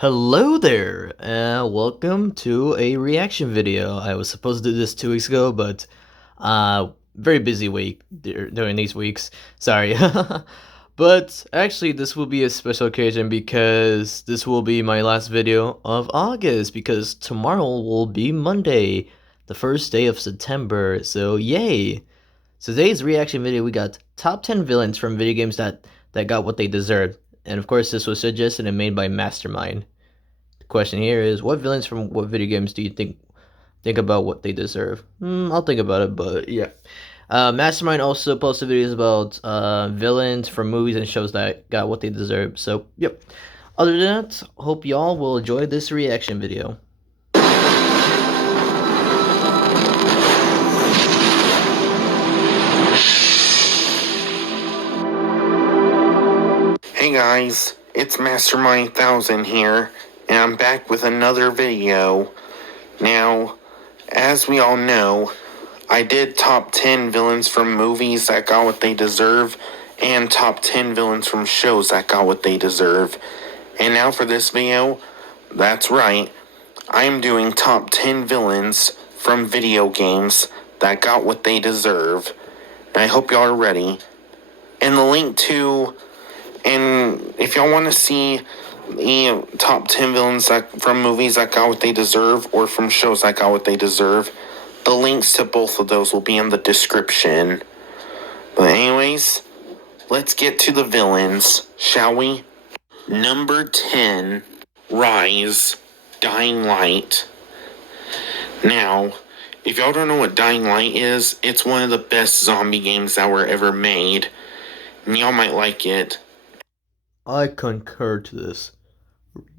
Hello there, and welcome to a reaction video. I was supposed to do this 2 weeks ago, but very busy week during these weeks. Sorry. But actually, this will be a special occasion because this will be my last video of August because tomorrow will be Monday, the first day of September. So yay! So today's reaction video, we got top 10 villains from video games that got what they deserved. And of course, this was suggested and made by Mastermind. Question here is, what villains from what video games do you think about what they deserve? I'll think about it, but yeah. Mastermind also posted videos about villains from movies and shows that got what they deserve. So yep. Other than that, hope y'all will enjoy this reaction video. Hey guys, it's Mastermind 1000 here, and I'm back with another video. Now, as we all know, I did top 10 villains from movies that got what they deserve, and top 10 villains from shows that got what they deserve. And now for this video, that's right, I'm doing top 10 villains from video games that got what they deserve. And I hope y'all are ready. And the link to... And if y'all want to see the top 10 villains from movies that got what they deserve, or from shows that got what they deserve, the links to both of those will be in the description. But anyways, let's get to the villains, shall we? Number 10, Rise, Dying Light. Now, if y'all don't know what Dying Light is, it's one of the best zombie games that were ever made. And y'all might like it. I concur to this.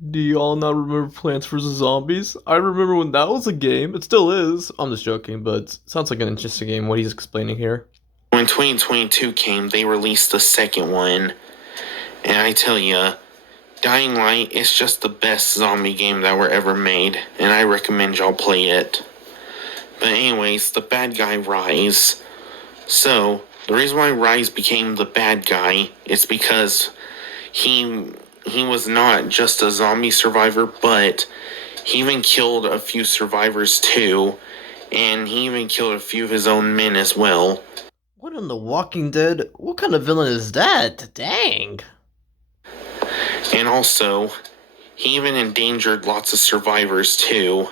Do y'all not remember Plants vs. Zombies? I remember when that was a game. It still is. I'm just joking, but it sounds like an interesting game, what he's explaining here. When 2022 came, they released the second one. And I tell ya, Dying Light is just the best zombie game that were ever made. And I recommend y'all play it. But anyways, the bad guy Rise. So, the reason why Rise became the bad guy is because he was not just a zombie survivor, but he even killed a few survivors too, and he even killed a few of his own men as well. What in The Walking Dead? What kind of villain is that? Dang. And also, he even endangered lots of survivors too,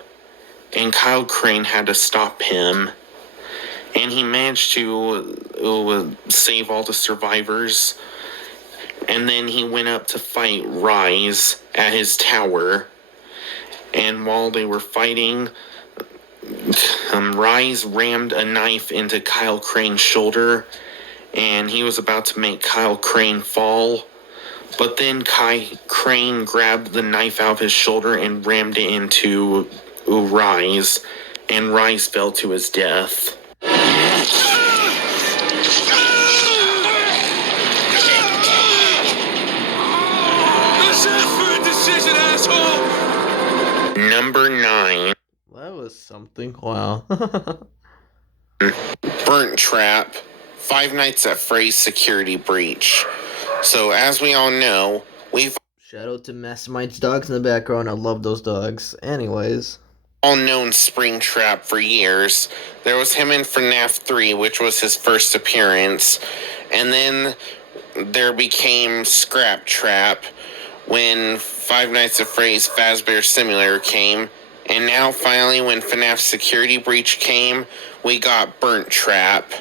and Kyle Crane had to stop him. And he managed to save all the survivors. And then he went up to fight Rise at his tower. And while they were fighting, Rise rammed a knife into Kyle Crane's shoulder. And he was about to make Kyle Crane fall. But then Crane grabbed the knife out of his shoulder and rammed it into Rise. And Rise fell to his death. Number 9. That was something. Wow. Burnt Trap, Five Nights at Freddy's security breach. So, as we all know, we've Shout out to Mastermind's dogs in the background. I love those dogs. Anyways. all known Springtrap for years. There was him in FNAF 3, which was his first appearance. And then there became Scrap Trap when Five Nights at Freddy's Fazbear Simulator came. And now, finally, when FNAF Security Breach came, we got Burnt Trap.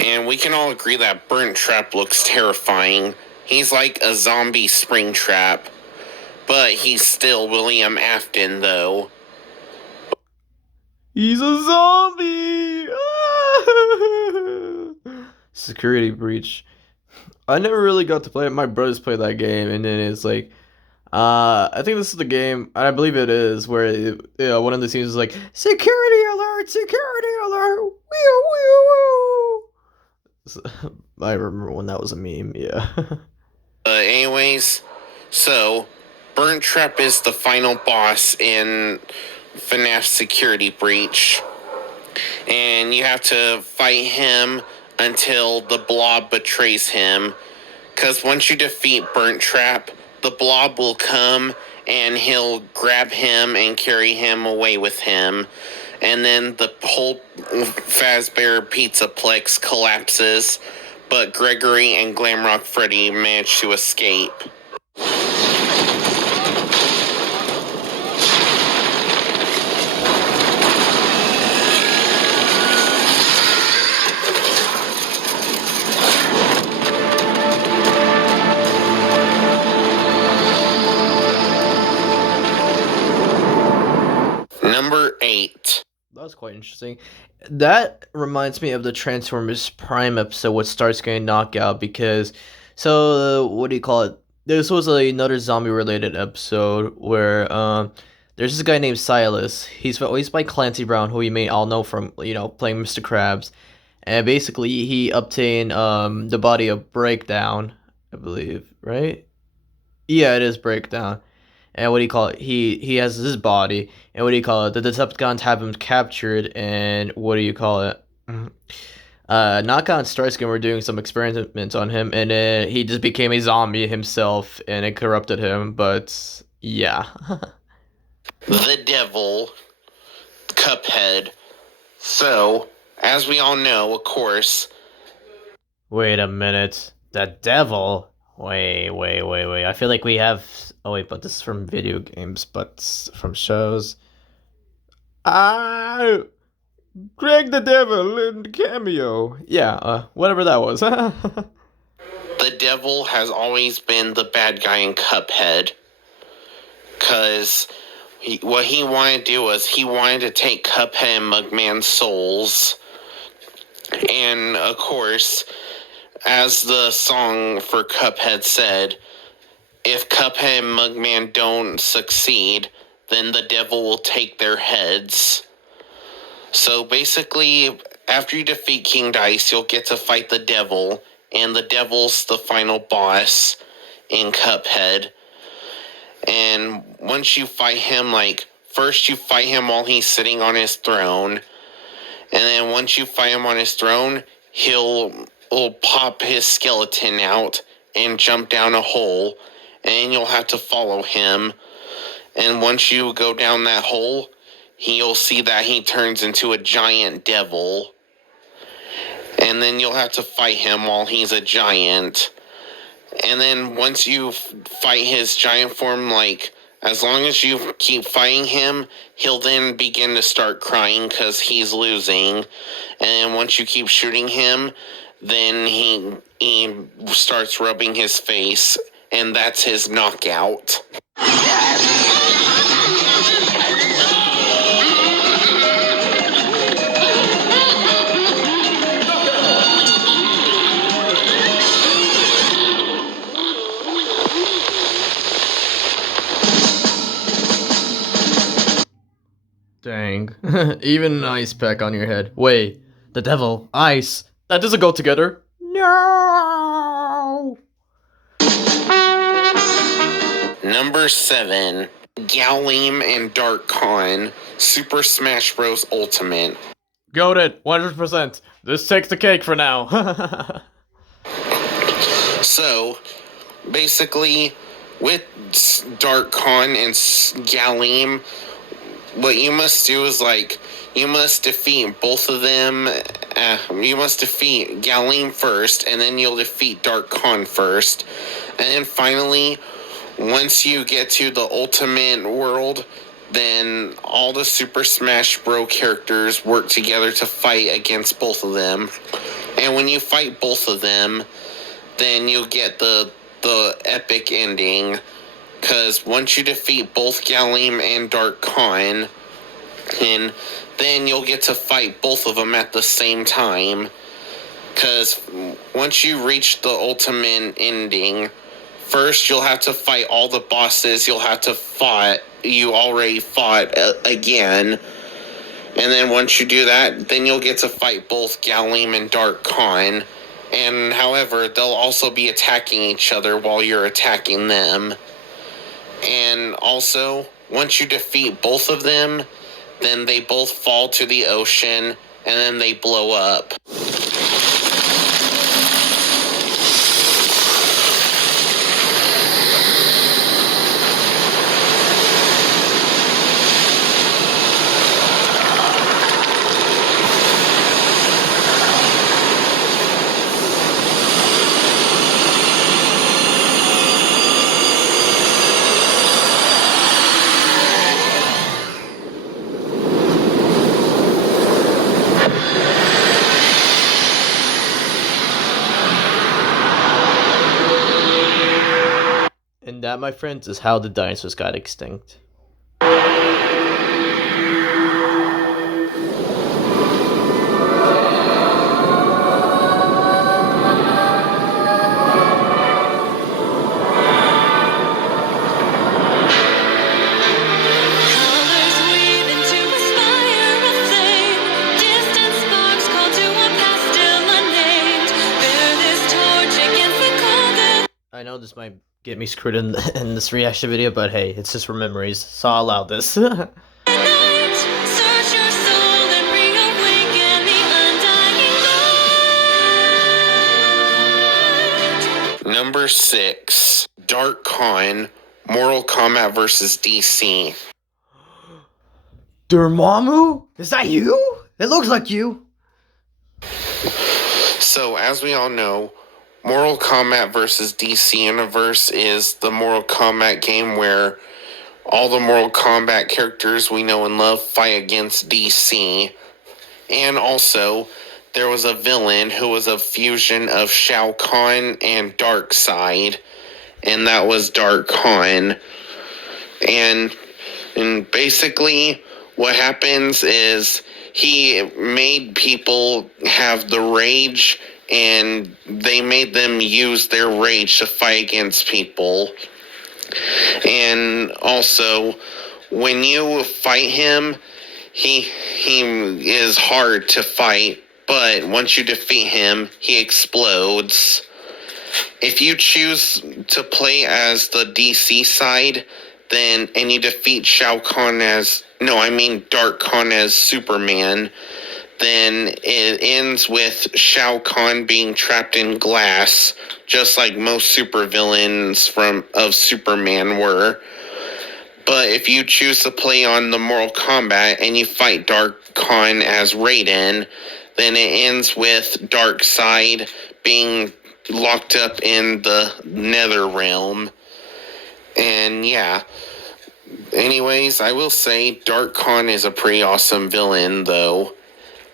And we can all agree that Burnt Trap looks terrifying. He's like a zombie Springtrap. But he's still William Afton, though. He's a zombie! Security breach. I never really got to play it. My brothers played that game, and then it's like, I think this is the game, and I believe it is, where one of the scenes is like, security alert, security alert, wee wee woo. I remember when that was a meme, yeah. Anyways, so Burnt Trap is the final boss in FNAF Security Breach. And you have to fight him until the blob betrays him. Because once you defeat Burnt Trap, the blob will come and he'll grab him and carry him away with him. And then the whole Fazbear Pizzaplex collapses, but Gregory and Glamrock Freddy manage to escape. Number 8. That was quite interesting. That reminds me of the Transformers Prime episode with Starscream and Knockout because, so what do you call it? This was another zombie-related episode where there's this guy named Silas. He's voiced by Clancy Brown, who you may all know from playing Mr. Krabs, and basically he obtained the body of Breakdown, I believe, right? Yeah, it is Breakdown. And what do you call it? He has his body, and what do you call it? The Decepticons have him captured, and what do you call it? Knockout and Starscream were doing some experiments on him, and he just became a zombie himself, and it corrupted him. But yeah, the devil, Cuphead. So, as we all know, of course. Wait a minute, the devil. Wait. I feel like we have. Oh wait, but this is from video games, but from shows. Ah, Greg the Devil in the cameo. Yeah, whatever that was. The devil has always been the bad guy in Cuphead. Because what he wanted to do was he wanted to take Cuphead and Mugman's souls. And, of course, as the song for Cuphead said, if Cuphead and Mugman don't succeed, then the devil will take their heads. So basically, after you defeat King Dice, you'll get to fight the devil, and the devil's the final boss in Cuphead. And once you fight him, first you fight him while he's sitting on his throne, and then once you fight him on his throne, he'll pop his skeleton out and jump down a hole, and you'll have to follow him. And once you go down that hole, you'll see that he turns into a giant devil. And then you'll have to fight him while he's a giant. And then once you fight his giant form, as long as you keep fighting him, he'll then begin to start crying because he's losing. And then once you keep shooting him, then he starts rubbing his face, and that's his knockout. Dang. Even an ice pack on your head. Wait, the devil, ice. That doesn't go together. No! Number 7. Galeem and Dark Khan, Super Smash Bros. Ultimate. Goated, 100%. This takes the cake for now. So, basically, with Dark Khan and Galeem, what you must do is, you must defeat both of them. You must defeat Galeem first, and then you'll defeat Dark Khan first. And then finally, once you get to the Ultimate World, then all the Super Smash Bros. Characters work together to fight against both of them. And when you fight both of them, then you'll get the epic ending. Because once you defeat both Galeem and Dark Khan, and then you'll get to fight both of them at the same time. Because once you reach the ultimate ending, first you'll have to fight all the bosses you already fought again. And then once you do that, then you'll get to fight both Galeem and Dark Khan. And however, they'll also be attacking each other while you're attacking them. And also, once you defeat both of them, then they both fall to the ocean, and then they blow up. that, my friends, is how the dinosaurs got extinct. I know this might get me screwed in this reaction video, but hey, it's just for memories, so I'll allow this. Number 6, Dark Con, Mortal Kombat vs. DC. Dormammu? Is that you? It looks like you. So, as we all know, Mortal Kombat vs. DC Universe is the Mortal Kombat game where all the Mortal Kombat characters we know and love fight against DC. And also, there was a villain who was a fusion of Shao Kahn and Darkseid, and that was Dark Khan. And basically, what happens is he made people have the rage, and they made them use their rage to fight against people. And also, when you fight him, he is hard to fight, but once you defeat him, he explodes. If you choose to play as the DC side, then and you defeat Dark Khan as Superman, then it ends with Shao Kahn being trapped in glass, just like most supervillains of Superman were. But if you choose to play on the Mortal Kombat and you fight Dark Khan as Raiden, then it ends with Darkseid being locked up in the Nether Realm. And yeah. Anyways, I will say Dark Khan is a pretty awesome villain, though.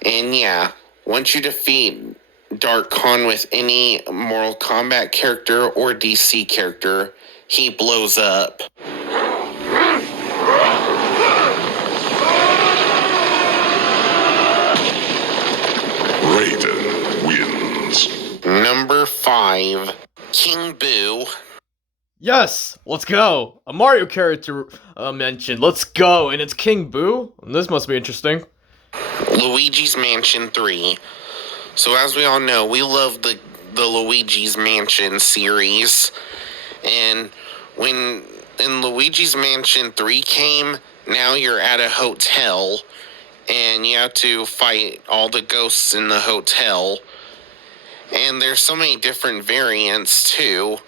And yeah, once you defeat Dark Khan with any Mortal Kombat character or DC character, he blows up. Raiden wins. Number 5, King Boo. Yes, let's go. A Mario character mentioned. Let's go, and it's King Boo. This must be interesting. Luigi's Mansion 3. So as we all know, we love the Luigi's Mansion series. And when Luigi's Mansion 3 came, now you're at a hotel and you have to fight all the ghosts in the hotel. And there's so many different variants too.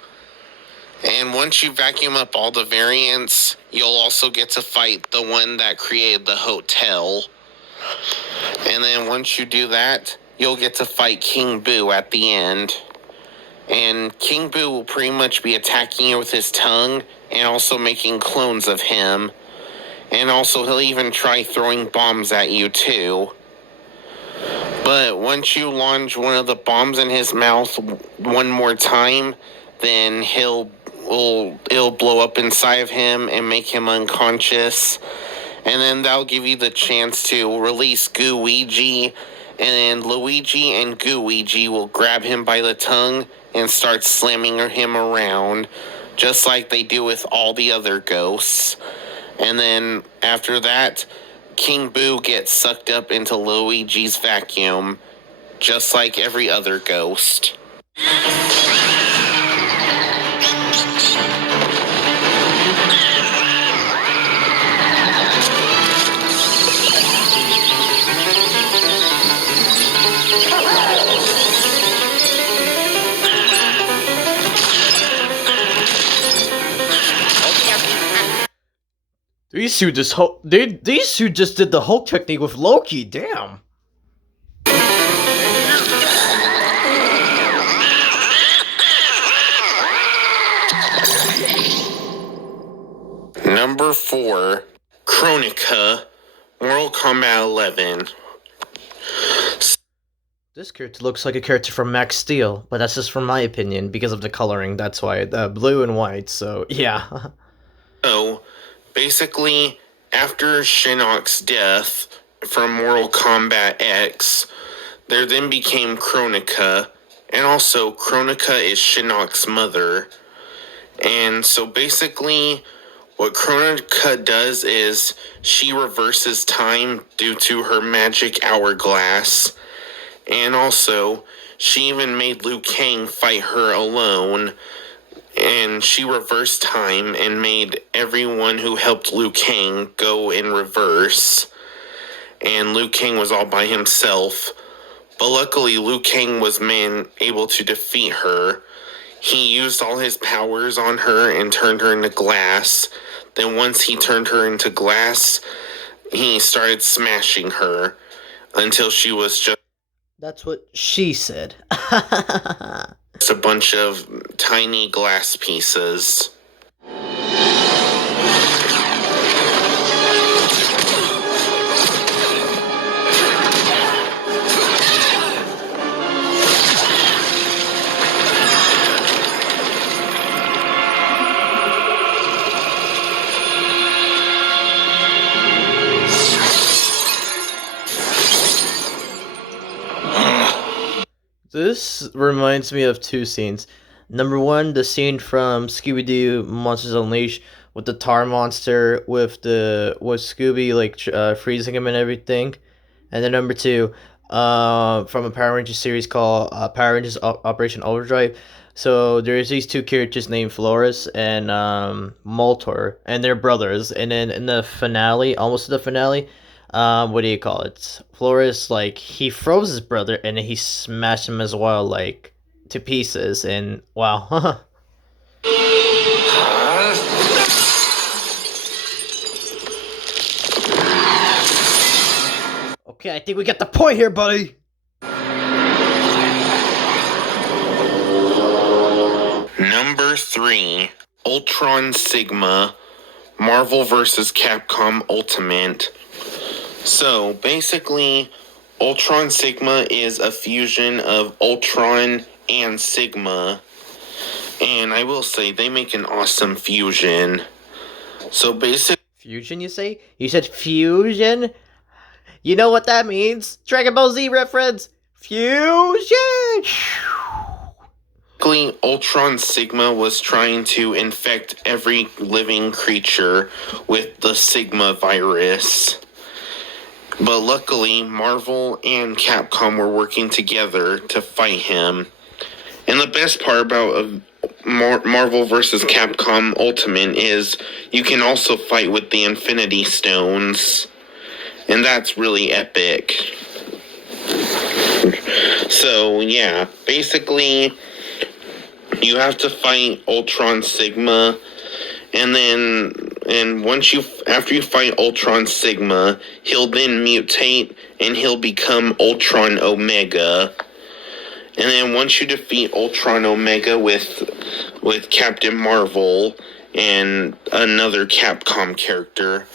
And once you vacuum up all the variants, you'll also get to fight the one that created the hotel. And then once you do that, you'll get to fight King Boo at the end. And King Boo will pretty much be attacking you with his tongue and also making clones of him. And also he'll even try throwing bombs at you too. But once you launch one of the bombs in his mouth one more time, then it'll blow up inside of him and make him unconscious. And then that'll give you the chance to release Gooigi. And then Luigi and Gooigi will grab him by the tongue and start slamming him around, just like they do with all the other ghosts. And then after that, King Boo gets sucked up into Luigi's vacuum, just like every other ghost. These two just did the Hulk technique with Loki. Damn. Number 4, Chronica, Mortal Kombat 11. This character looks like a character from Max Steel, but that's just from my opinion because of the coloring. That's why blue and white. So yeah. So, basically, after Shinnok's death from Mortal Kombat X, there then became Kronika, and also Kronika is Shinnok's mother. And so basically, what Kronika does is she reverses time due to her magic hourglass, and also she even made Liu Kang fight her alone, and she reversed time and made everyone who helped Liu Kang go in reverse, and Liu Kang was all by himself. But luckily, Liu Kang was able to defeat her. He used all his powers on her and turned her into glass. Then once he turned her into glass, he started smashing her until she was just That's what she said. a bunch of tiny glass pieces. This reminds me of two scenes. Number one, the scene from Scooby Doo Monsters Unleashed with the tar monster with Scooby like freezing him and everything, and then number two, from a Power Rangers series called Power Rangers Operation Overdrive. So there's these two characters named Flores and Moltor, and they're brothers. And then in the finale, almost to the finale, what do you call it? Flores, like, he froze his brother and he smashed him as well, like, to pieces. And wow. Okay, I think we get the point here, buddy. Number 3, Ultron Sigma, Marvel vs. Capcom Ultimate. So basically, Ultron Sigma is a fusion of Ultron and Sigma. And I will say, they make an awesome fusion. So basically, Fusion, you say? You said fusion? You know what that means? Dragon Ball Z reference! Fusion! Ultron Sigma was trying to infect every living creature with the Sigma virus. But luckily, Marvel and Capcom were working together to fight him. And the best part about Marvel vs. Capcom Ultimate is you can also fight with the Infinity Stones. And that's really epic. So, yeah, basically, you have to fight Ultron Sigma, and after you fight Ultron Sigma, he'll then mutate and he'll become Ultron Omega. And then once you defeat Ultron Omega with Captain Marvel and another Capcom character,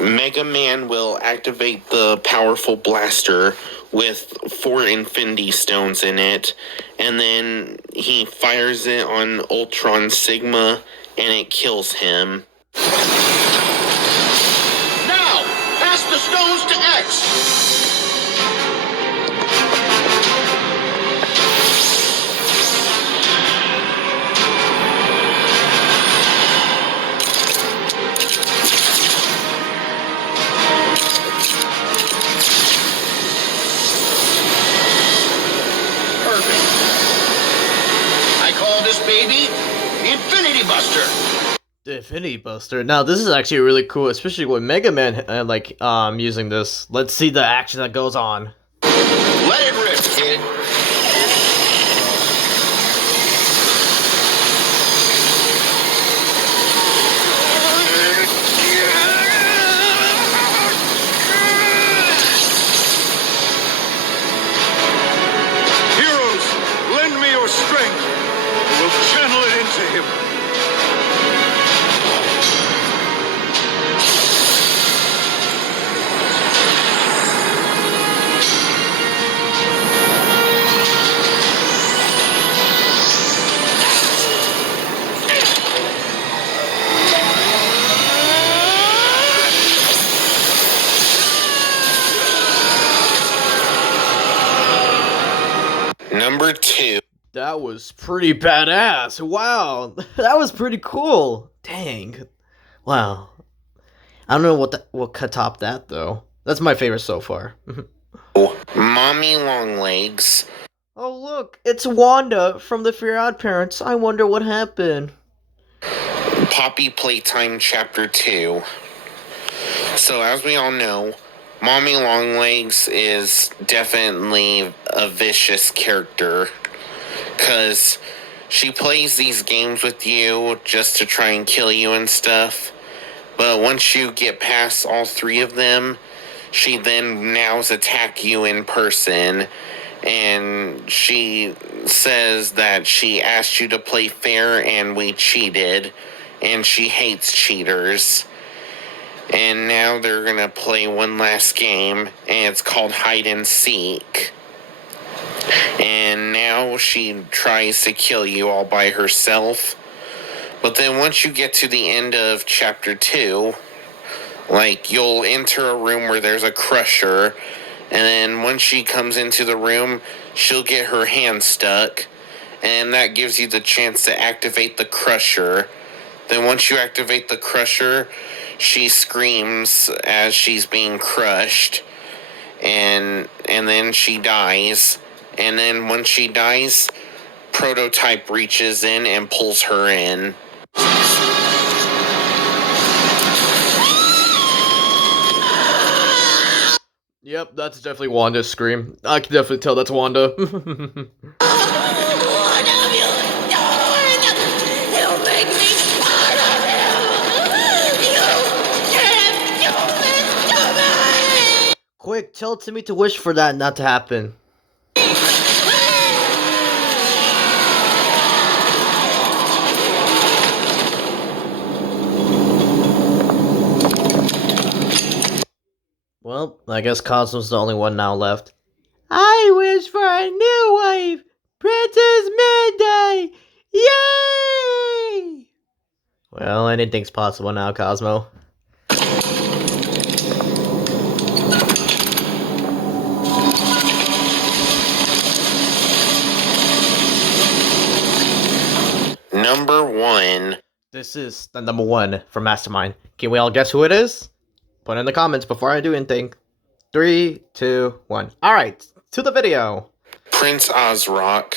Mega Man will activate the powerful blaster with 4 Infinity Stones in it, and then he fires it on Ultron Sigma, and it kills him. Now, pass the stones to X! Baby, the Infinity Buster. The Infinity Buster. Now this is actually really cool, especially with Mega Man using this. Let's see the action that goes on. Let it rip, kid. Heroes, lend me your strength. We'll channel it into him. That was pretty badass. Wow, that was pretty cool. Dang. Wow. I don't know what could top that though. That's my favorite so far. Mommy Longlegs. Oh look, it's Wanda from the Fear Odd Parents. I wonder what happened. Poppy Playtime Chapter 2. So, as we all know, Mommy Longlegs is definitely a vicious character. Because she plays these games with you just to try and kill you and stuff. But once you get past all three of them, she then nows attack you in person. And she says that she asked you to play fair and we cheated. And she hates cheaters. And now they're gonna play one last game, and it's called Hide and Seek. And now she tries to kill you all by herself. But then once you get to the end of chapter 2, like, you'll enter a room where there's a crusher, and then once she comes into the room, she'll get her hand stuck, and that gives you the chance to activate the crusher. Then once you activate the crusher, she screams as she's being crushed, and then she dies. And then when she dies, Prototype reaches in and pulls her in. Yep, that's definitely Wanda's scream. I can definitely tell that's Wanda. What have you done? You make me part of you! You can't do this to me! Quick, tell Timmy to wish for that not to happen. Well, I guess Cosmo's the only one now left. I wish for a new wife! Princess Midday! Yay! Well, anything's possible now, Cosmo. Number 1. This is the number 1 for Mastermind. Can we all guess who it is? Put it in the comments before I do anything. 3, 2, 1. Alright, to the video. Prince Ozrock,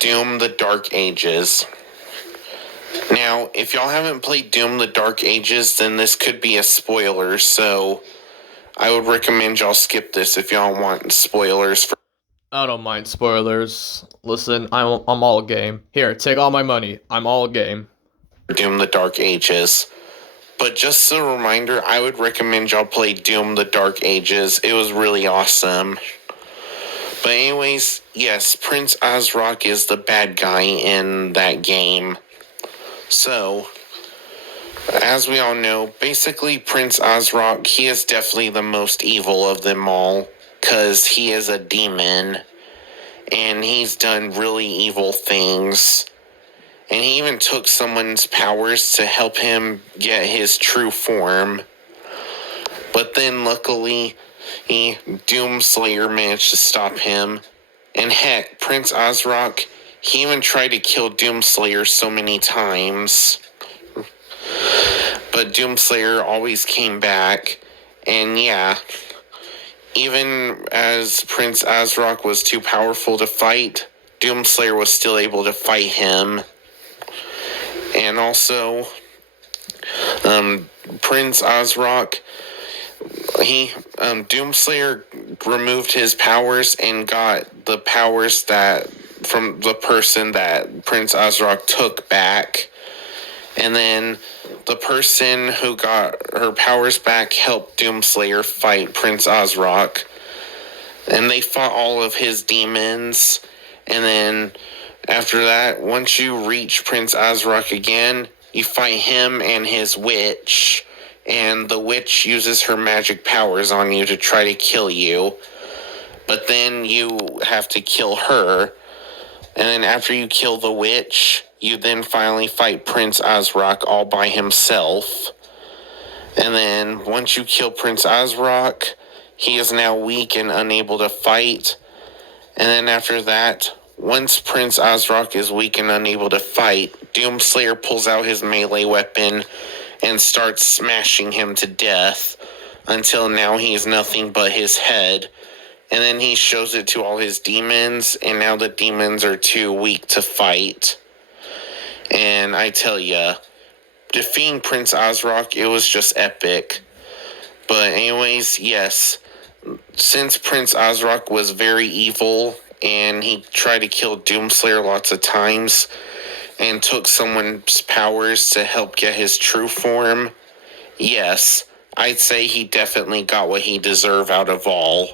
Doom the Dark Ages. Now, if y'all haven't played Doom the Dark Ages, then this could be a spoiler, so I would recommend y'all skip this if y'all want spoilers for I don't mind spoilers. Listen, I'm all game. Here, take all my money. I'm all game. Doom the Dark Ages. But just a reminder, I would recommend y'all play Doom the Dark Ages. It was really awesome. But anyways, yes, Prince Ozrock is the bad guy in that game. So, as we all know, basically Prince Ozrock, he is definitely the most evil of them all, because he is a demon, and he's done really evil things. And he even took someone's powers to help him get his true form. But then luckily, Doomslayer managed to stop him. And heck, Prince Ozrock, he even tried to kill Doomslayer so many times. But Doomslayer always came back. And yeah, even as Prince Ozrock was too powerful to fight, Doomslayer was still able to fight him. And also, Prince Ozrock, Doomslayer removed his powers and got the powers that from the person that Prince Ozrock took back. And then the person who got her powers back helped Doomslayer fight Prince Ozrock. And they fought all of his demons. And then after that, once you reach Prince Ozrock again, you fight him and his witch. And the witch uses her magic powers on you to try to kill you. But then you have to kill her. And then after you kill the witch, you then finally fight Prince Ozrock all by himself. And then once you kill Prince Ozrock, he is now weak and unable to fight. And then after that, once Prince Osrock is weak and unable to fight, Doomslayer pulls out his melee weapon and starts smashing him to death until now he's nothing but his head. And then he shows it to all his demons, and now the demons are too weak to fight. And I tell ya, defeating Prince Osrock, it was just epic. But anyways, yes, since Prince Osrock was very evil and he tried to kill Doomslayer lots of times and took someone's powers to help get his true form, yes, I'd say he definitely got what he deserved out of all.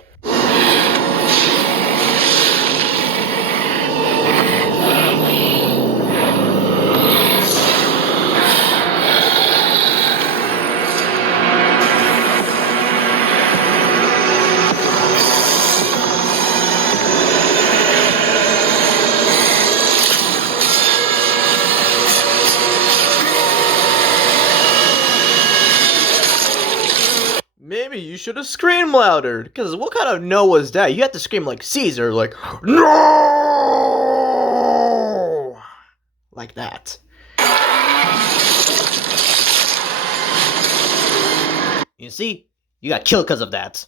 Maybe you should have screamed louder, because what kind of no was that? You had to scream like Caesar, like, no! Like that. You see? You got killed because of that.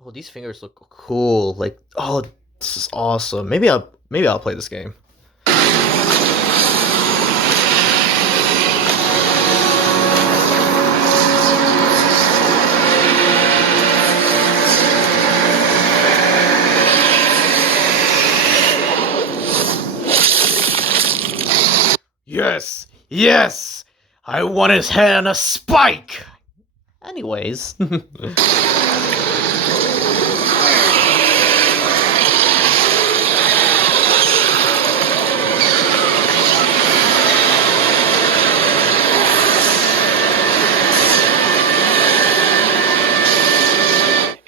Oh, these fingers look cool. Like, oh, this is awesome. Maybe I'll play this game. Yes! Yes! I want his head on a spike! Anyways.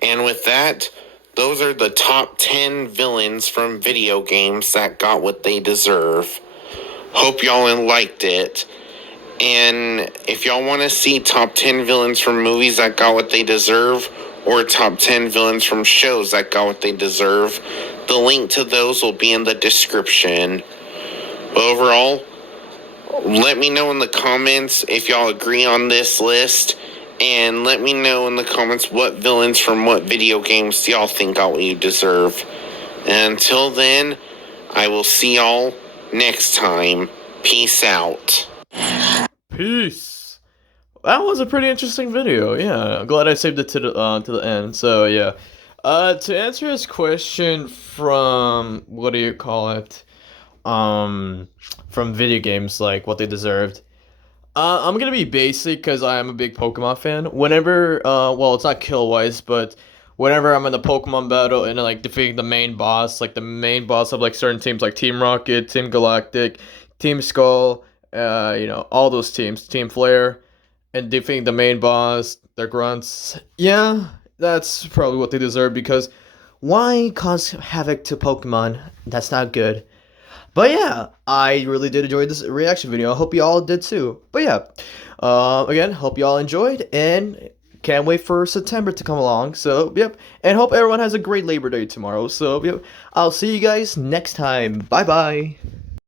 And with that, those are the top 10 villains from video games that got what they deserve. Hope y'all liked it. And if y'all want to see top 10 villains from movies that got what they deserve, or top 10 villains from shows that got what they deserve, the link to those will be in the description. But overall, let me know in the comments if y'all agree on this list, and let me know in the comments what villains from what video games y'all think got what you deserve. And until then, I will see y'all next time. Peace out. Peace. That was a pretty interesting video. Yeah, I'm glad I saved it to the end. So yeah, to answer his question from what do you call it, from video games, like what they deserved. I'm gonna be basic because I am a big Pokemon fan. Whenever, well, it's not kill wise, but whenever I'm in the Pokemon battle and like defeating the main boss, like the main boss of like certain teams like Team Rocket, Team Galactic, Team Skull, all those teams, Team Flare, and defeating the main boss, their grunts. Yeah, that's probably what they deserve because why cause havoc to Pokemon? That's not good. But yeah, I really did enjoy this reaction video. I hope you all did too. But yeah, again, hope you all enjoyed and can't wait for September to come along. So, yep. And hope everyone has a great Labor Day tomorrow. So, yep. I'll see you guys next time. Bye-bye.